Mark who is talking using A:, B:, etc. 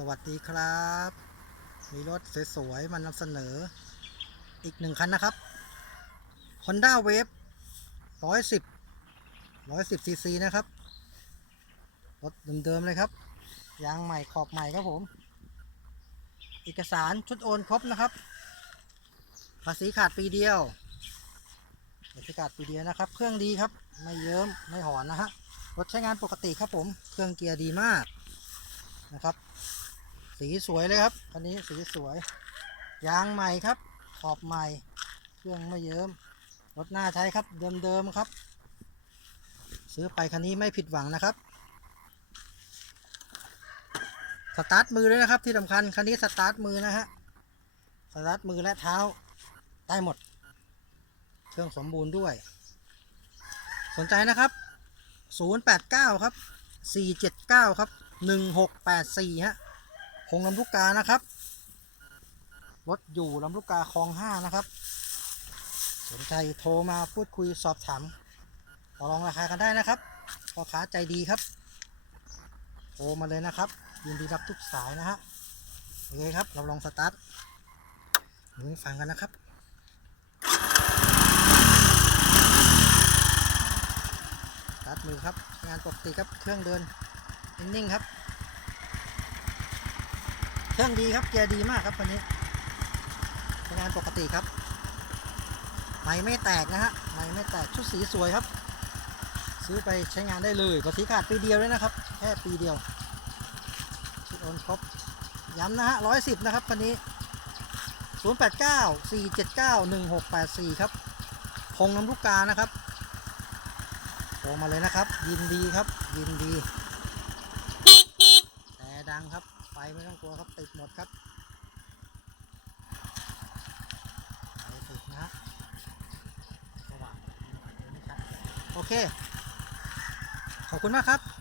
A: สวัสดีครับ มีรถสวยๆมานำเสนอ อีกหนึ่งคันนะครับ Honda Wave 110 110 cc นะครับ รถเดิมๆเลยครับ ยางใหม่ขอบใหม่ครับผม เอกสารชุดโอนครบนะครับ ภาษีขาดปีเดียวภาษีขาดปีเดียวนะครับ เครื่องดีครับ ไม่เยิ้มไม่หอนนะฮะ รถใช้งานปกติครับผม เครื่องเกียร์ดีมากนะครับ สีสวยเลยครับ อันนี้สีสวย ยางใหม่ครับ ขอบใหม่ เครื่องไม่เยิ้ม รถหน้าใช้ครับ เดิมๆครับ ซื้อไปคันนี้ไม่ผิดหวังนะครับ สตาร์ทมือด้วยนะครับ ที่สำคัญคันนี้สตาร์ทมือนะฮะ สตาร์ทมือและเท้าได้หมด เครื่องสมบูรณ์ด้วย สนใจนะครับ 089 ครับ 479 ครับ 1684 ฮะ คงลำลูกกานะครับ รถอยู่ลำลูกกาคลอง5นะครับ สนใจโทรมาพูดคุยสอบถามต่อรองราคากันได้นะครับพ่อค้าใจดีครับ โทรมาเลยนะครับ ยินดีรับทุกสายนะฮะโอเคครับ เราลองสตาร์ทหนูฟังกันนะครับสตาร์ทมือครับ งานปกติครับ เครื่องเดินนิ่งๆครับ เครื่องดีครับเกียร์ดีมากครับวันนี้ใช้งานปกติครับไม้ไม่แตกนะฮะไม้ไม่แตกชุดสีสวยครับ ซื้อไปใช้งานได้เลยภาษีขาดปีเดียวเลยนะครับ แค่ปีเดียวชุดโอนครบย้ำนะฮะร้อยสิบนะครับคันนี้089 479 1684ครับคงน้ำลูกกานะครับโทรมาเลยนะครับ ยินดีครับยินดีแต่ดังครับ ไฟไม่ต้องกลัวครับติดหมดครับไฟติดนะฮะสว่างไม่ชัดโอเค ขอบคุณมากครับ